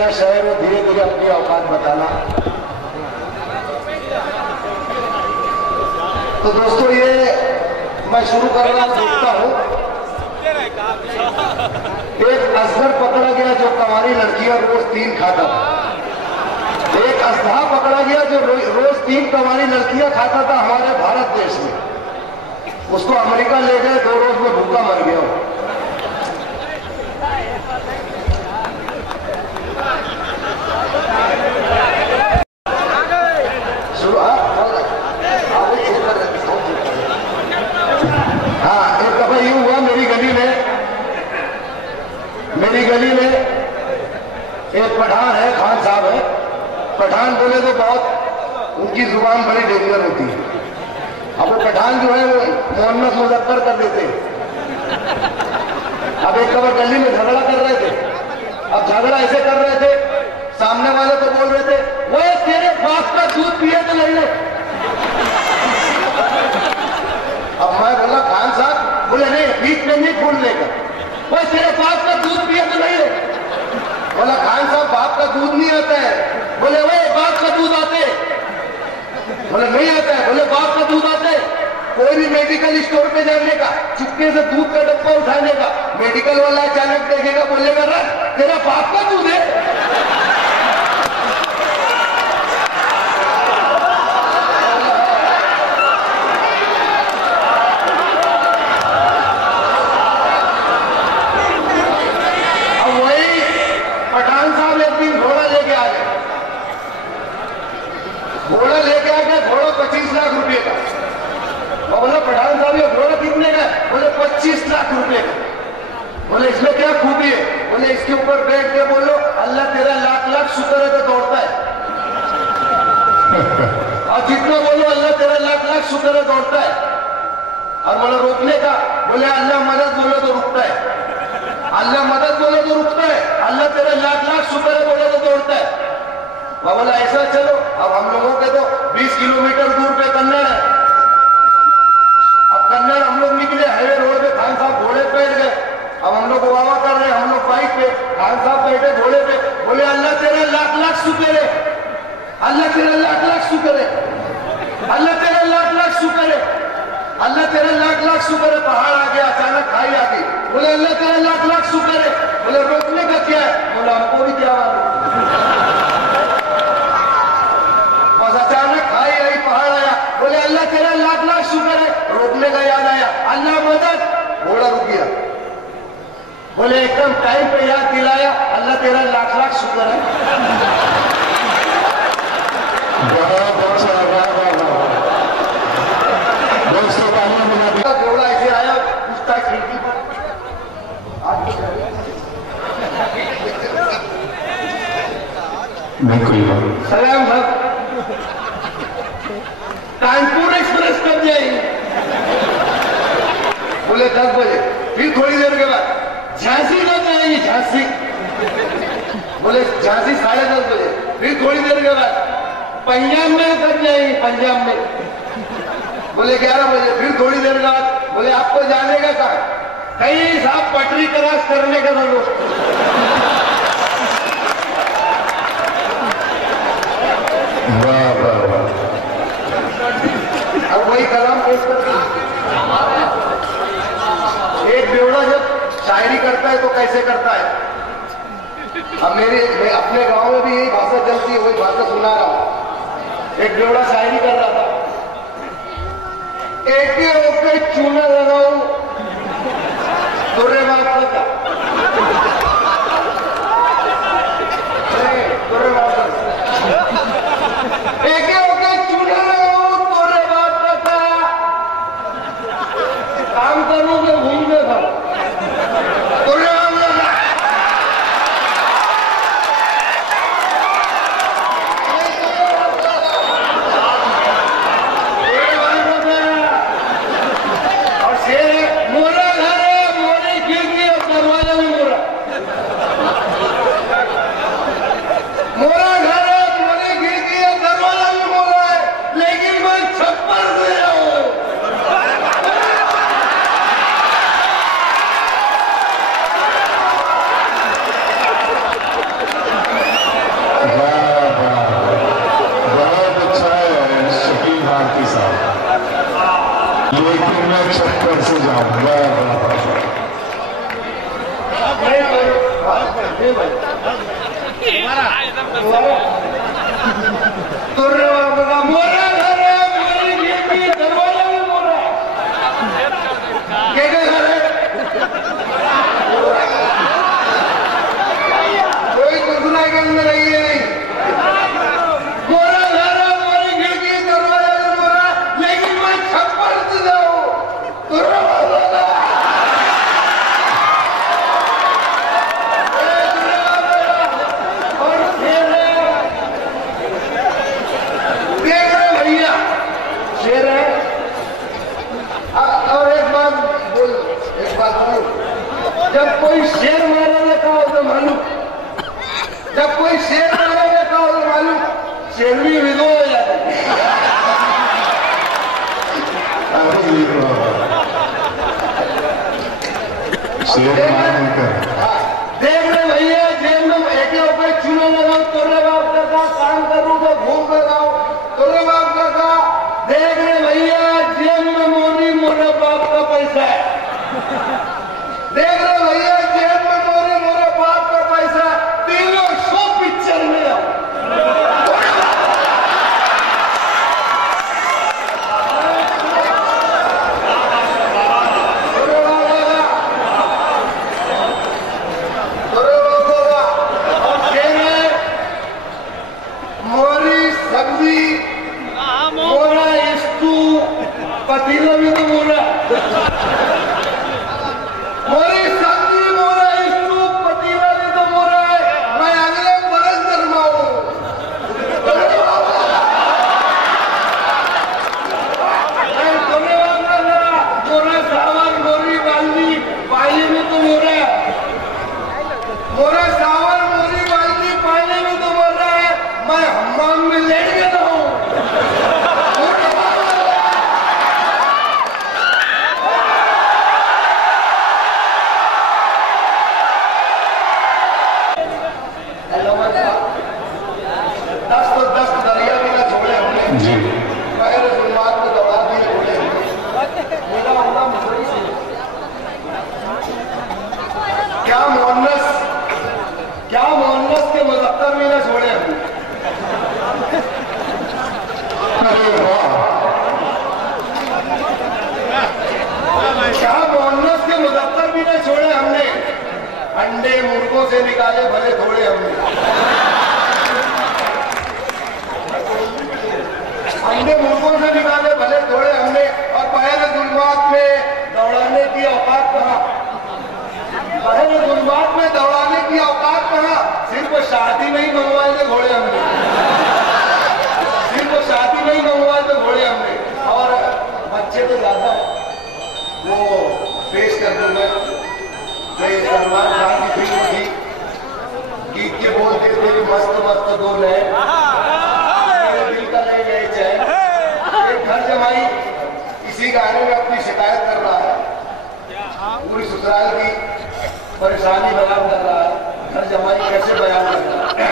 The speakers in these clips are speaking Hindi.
नया शहर हो, धीरे धीरे अपनी औकात बताना। तो दोस्तों ये मैं शुरू कर रहा हूं, देखता हूं। एक असगर पकड़ा गया जो कवारी लड़कियां रोज 3 खाता था। एक असधा पकड़ा गया जो रोज 3 कवारी लड़कियां खाता था हमारे भारत देश में। उसको अमेरिका ले गए, 2 रोज में भूखा मर गया। हाँ, एक दफा यूं हुआ, मेरी गली में एक पठान है, खान साहब है। पठान बोले तो बहुत, उनकी जुबान बड़ी डेंजर होती है। अब वो पठान जो है वो मोहम्मद मुजफ्फर कर देते हैं। अब एक दफा गली में झगड़ा कर रहे थे। अब झगड़ा ऐसे कर रहे थे, सामने वाले तो बोल रहे थे, वो तेरे बाप का दूध पिए तो नहीं ले। अब मैं बोला खान साहब, बोले नहीं, बीच में नहीं खोल लेगा। वो तेरे बाप का दूध पिए तो नहीं ले। बोला खान साहब, बाप का दूध नहीं आता है। बोले वो बाप का दूध आते। बोले नहीं आता है। बोले बाप का दूध आते। कोई भी मेडिकल स्टोर पे जाने का, चुपके से दूध का डब्बा उठाने का, मेडिकल वाला अचानक देखेगा, बोलेगा रख, तेरा बाप का दूध है। अब वही पठान साहब एक दिन घोड़ा लेके आ गए। घोड़ा लेके आ गए, घोड़ा 25 लाख रुपए का। बोला पठान साहब ये घोड़ा कितने का? बोले 25 लाख रुपए का। बोले इसमें क्या खूबी है? बोले इसके ऊपर बैठ के बोलो अल्लाह तेरा लाख लाख शुक्र है तो दौड़ता है। और जितना बोलो अल्लाह तेरा लाख लाख शुक्र है दौड़ता है। और बोला रोकने का? बोले अल्लाह मदद बोलो तो रुकता है। अल्लाह मदद बोलो तो रुकता है। अल्लाह तेरा लाख लाख शुक्र है बोलो तो दौड़ता है। बोला ऐसा चलो, अब हम लोगों के तो 20 किलोमीटर दूर पे कन्नड़ है। अब कन्नड़ हम लोग निकले, हाईवे रोड पे, खान साहब घोड़े पे बैठ गए। अब हम लोग वावा कर रहे हैं, हम लोग बाइक पे, खान साहब बैठे घोड़े पे। बोले अल्लाह तेरा लाख लाख शुक्र है, अल्लाह तेरा लाख लाख शुक्र है, अल्लाह तेरा लाख लाख शुक्र है, अल्लाह तेरा लाख लाख शुक्र है। पहाड़ आ गया, अचानक खाई आ गई। बोले अल्लाह तेरा लाख लाख शुक्र है। बोले रोकने का क्या है? बोला हमको भी क्या मालूम। बस अचानक खाई आई, पहाड़ आया। बोले अल्लाह तेरा लाख लाख शुक्र है। रोकने का याद आया, अल्लाह मदद, घोड़ा रुक गया। बोले एकदम टाइम पे याद दिलाया, अल्लाह तेरा लाख लाख शुक्र है। घोड़ा ऐसे आया, पूछता खिड़की पर, सलाम साहब, कानपुर एक्सप्रेस कब जाएगी? बोले 10 बजे। फिर थोड़ी देर के बाद झांसी कब जाएगी? झांसी। बोले झांसी 10:30 बजे। फिर थोड़ी देर के बाद पंजाब में कब जाएगी? पंजाब में। बोले 11 बजे। फिर थोड़ी देर के बाद बोले आपको जाने का कहा? कहीं साहब पटरी क्रॉस करने का जरूर। अब वही कलाम पेश करते हैं। एक बेवड़ा जब शायरी करता है तो कैसे करता है? अब मैं अपने गांव में भी यही भाषा चलती है, वही भाषा सुना रहा हूं। एक बेवड़ा शायरी कर रहा था, एक ओके चूना लगाऊ तुरे बाप का, तुरे बाप एक ओके चूना लगाऊ तुरे बाप का, काम करूं तो घूमने का तुरे और शेर मोरा घर मोरे खिड़की हे भाई तुर्रे बाबा का मोरा घर है, मोरी खिड़की दरवाजा भी मोरा क्या घर है, कोई दुर्गुना के अंदर रही है नहीं। मोरा घर है, मोरी खिड़की दरवाजा भी मोरा, लेकिन मैं छप्पर से जाऊं तुर्रे बाबा का शेर है। और एक बात बोलो, जब कोई शेर मारा देखा हो तो मालूम, जब कोई शेर मारा देखा हो तो मालूम शेर भी विधो हो जाता है। देख रहे भैया, जेब में एक रुपये चूना लगाओ, तोरे बाप का काम करूँ तो घूम कर आओ, तोरे बाप का देख रहे भैया, जेब में मोदी मोरे बाप का पैसा है। देख रहे भैया, जेब में मोदी मोरे बाप का पैसा है। 300 पिक्चर में आओ, मोरी सब्जी मोरा इस्तू पतीला भी तो मोरा, मोरी सब्जी मोरा इस्तू पतीला भी तो मोरा है। मैं अगले बरस शर्माऊं मोरा सावन मोरी बाल्दी पानी में तो मोरा है, मोरा सावन मोरी बाल्दी पानी में तो मोरा है। मैं हम्माम में लेट गया हूँ। दस दरिया भी ना छोड़े हमने, पहले जुल्मात को दबा भी नहीं छोड़े हमने। मेरा होना मुझे से क्या मोहन्नस के मुज़क्कर भी ना छोड़े हमने। क्या मोहन्नस के मुज़क्कर भी ना छोड़े हमने। अंडे मुर्गों से निकाले भले थोड़े हमने, अंडे मुर्गों से निकाले भले थोड़े हमने। और पहले जुल्मात में दौड़ाने की औकात कहा, पहले जुल्मात में दौड़ाने की औकात कहा। सिर्फ शादी में ही मंगवाए थे घोड़े हमने, सिर्फ शादी में ही मंगवाए थे घोड़े हमने। और बच्चे तो ज्यादा वो पेश कर दूंगा। सलमान खान की फिल्म थी, गीत के बोलते थे मस्त मस्त दो नए दिल का नहीं गए चैन। एक घर जमाई इसी गाने में अपनी शिकायत कर रहा है, पूरी ससुराल की परेशानी बयान कर रहा है। घर जमाई कैसे बयान कर रहा है।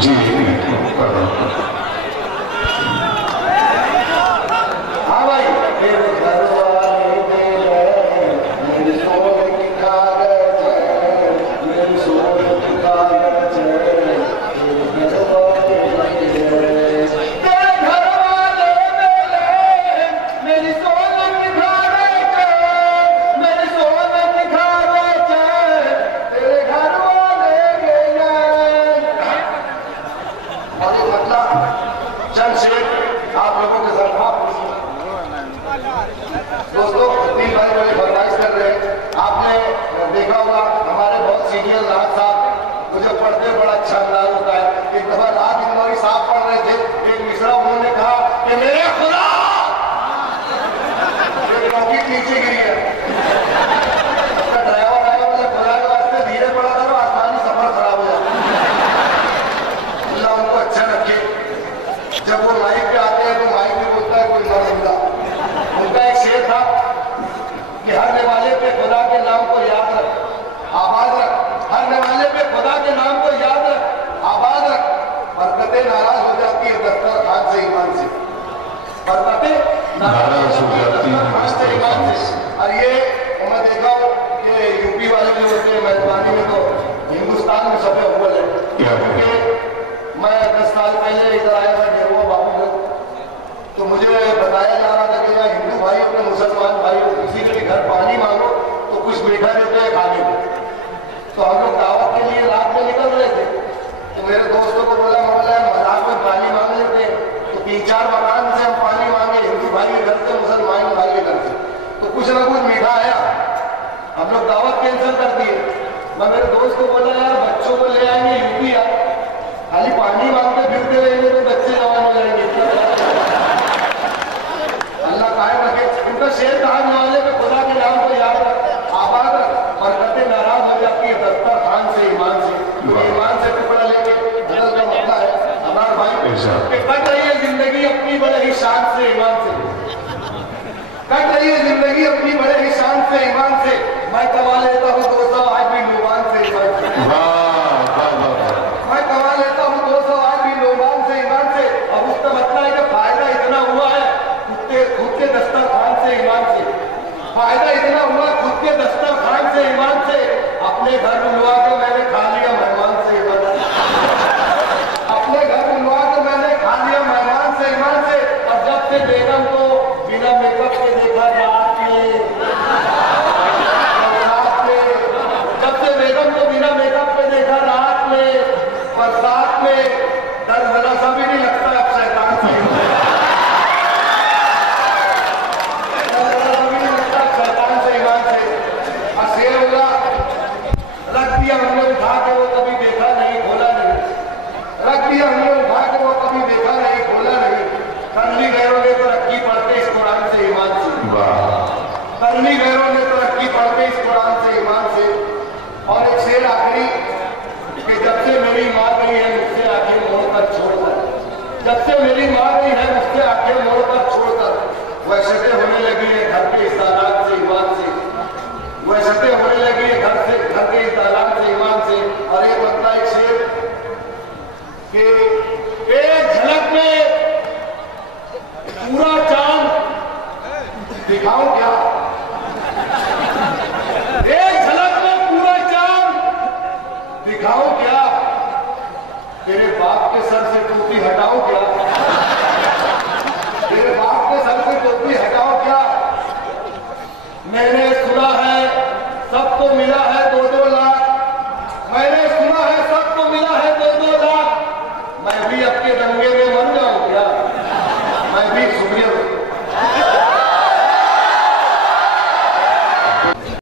जी हाँ भाई, मेरे घर वाले मेरी सोने की कागज है, मेरी सोने की कागज है, मेरे घर वाले तेरे घर वाले मेरी सोने की कागज है, मेरी सोने की कागज है, तेरे घर वाले और ये मतलब चंद शेर आप लोगों के साथ दोस्तों, तीन भाई बड़े फरमाइश कर रहे हैं। आपने देखा होगा हमारे बहुत सीनियर नाथ साहब, मुझे पढ़ते बड़ा अच्छा अंदाज होता है। एक दफा रात इतवारी साहब पढ़ रहे थे, एक मिसरा उन्होंने कहा कि मेरे खुदा, एक लौकी नीचे गिरी है। उसका ड्राइवर आया, बोले खुदा के वास्ते धीरे पड़ा करो, आसमानी सफर खराब हो जाता। अल्लाह उनको अच्छा रखे। जब वो माइक पे आते हैं तो माइक में बोलता है कोई मरदा। उनका एक शेर था कि हर निवाले पे खुदा के नाम को याद रख, आबाद रख। हर निवाले पे खुदा के नाम को याद रख, आबाद रख। बरकतें नाराज हो जाती है दस्तरखान से, ईमान से। बरकतें नाराज हो जाती है दस्तरखान से, ईमान से। और ये मैं देखा हूँ कि यूपी वाले जो होते हैं मेहरबानी में तो हिंदुस्तान में सबसे अव्वल है। क्योंकि मैं 10 साल पहले इधर आया था डेरुआ बाबूगंज, तो मुझे बताया जा रहा था कि यहाँ हिंदू भाई अपने मुसलमान भाई किसी के घर पानी मांगो तो कुछ मीठा देते हैं खाने को। तो हम लोग दावत के लिए रात में निकल रहे थे, तो मेरे दोस्तों को बोला मौला रात में पानी मांग लेते हैं। तो 3-4 मकान से हम पानी मांगे, हिंदू भाई के घर से, मुसलमान भाई के घर से। तो कुछ ना कुछ मीठा आया, हम लोग दावत कैंसिल कर दिए। मैं मेरे दोस्त को बोला यार बच्चों को ले आएंगे यूपी, यार खाली पानी मांगते फिरते रहेंगे तो बच्चे जवान हो जाएंगे। अल्लाह कायम रखे। उनका शेर कहानी वाले पे खुदा के नाम को याद रख, आबाद रख। बरकतें नाराज हो जाती है दस्तरखान से, ईमान से। तो ईमान से टुकड़ा लेके बदल का मसला है अमरार भाई कि कट रही है जिंदगी अपनी बड़े ही शान से, ईमान से। कट रही है जिंदगी अपनी बड़े ही शान से, ईमान से। मैं कमा लेता हूँ 200 आज भी लोबान से, ईमान से। मैं कमा लेता हूँ 200 आज भी लोबान से, ईमान से। अब उसका मतलब है कि फायदा इतना हुआ है खुद के दस्तरखान से, ईमान से। फायदा इतना हुआ खुद के दस्तरखान से, ईमान से। अपने घर बुलवा के मैंने खा लिया मेहमान से, ईमान से। अपने घर बुलवा के मैंने खा लिया मेहमान से, ईमान से। और जब से बेगम को बिना मेकअप के देखा रात में, जब से बेगम को बिना मेकअप के देखा रात में, बरसात में, डर जरा सा भी नहीं लगता अब शैतान से। शेर होगा रख दिया हमने उठा के, वो कभी देखा नहीं, खोला नहीं। रख दिया हमने उठा के, वो कभी देखा नहीं, खोला नहीं। करनी गैरों ने तो रखी पढ़ते इस कुरान से, ईमान से। करनी गैरों ने तो रखी पढ़ते इस कुरान से, ईमान से। और एक शेर आखिरी कि जब से मेरी माँ गई है मुझसे आंखें मोड़कर छोड़कर, जब से मेरी माँ गई है मुझसे आंखें मोड़कर छोड़कर, वहशतें होने लगी है घर के इस तालाब से, ईमान से। वहशतें होने लगी है घर के इस तालाब से, ईमान से। और एक लगता है शेर कि एक झलक में पूरा चांद दिखाऊं क्या, एक झलक में पूरा चांद दिखाऊं क्या, तेरे बाप के सर से टोपी हटाऊं क्या, तेरे बाप के सर से टोपी हटाओ क्या। मैंने सुना है सबको मिला है 2-2 लाख, मैंने सुना है सबको मिला है 2-2 लाख। मैं भी आपके दंगे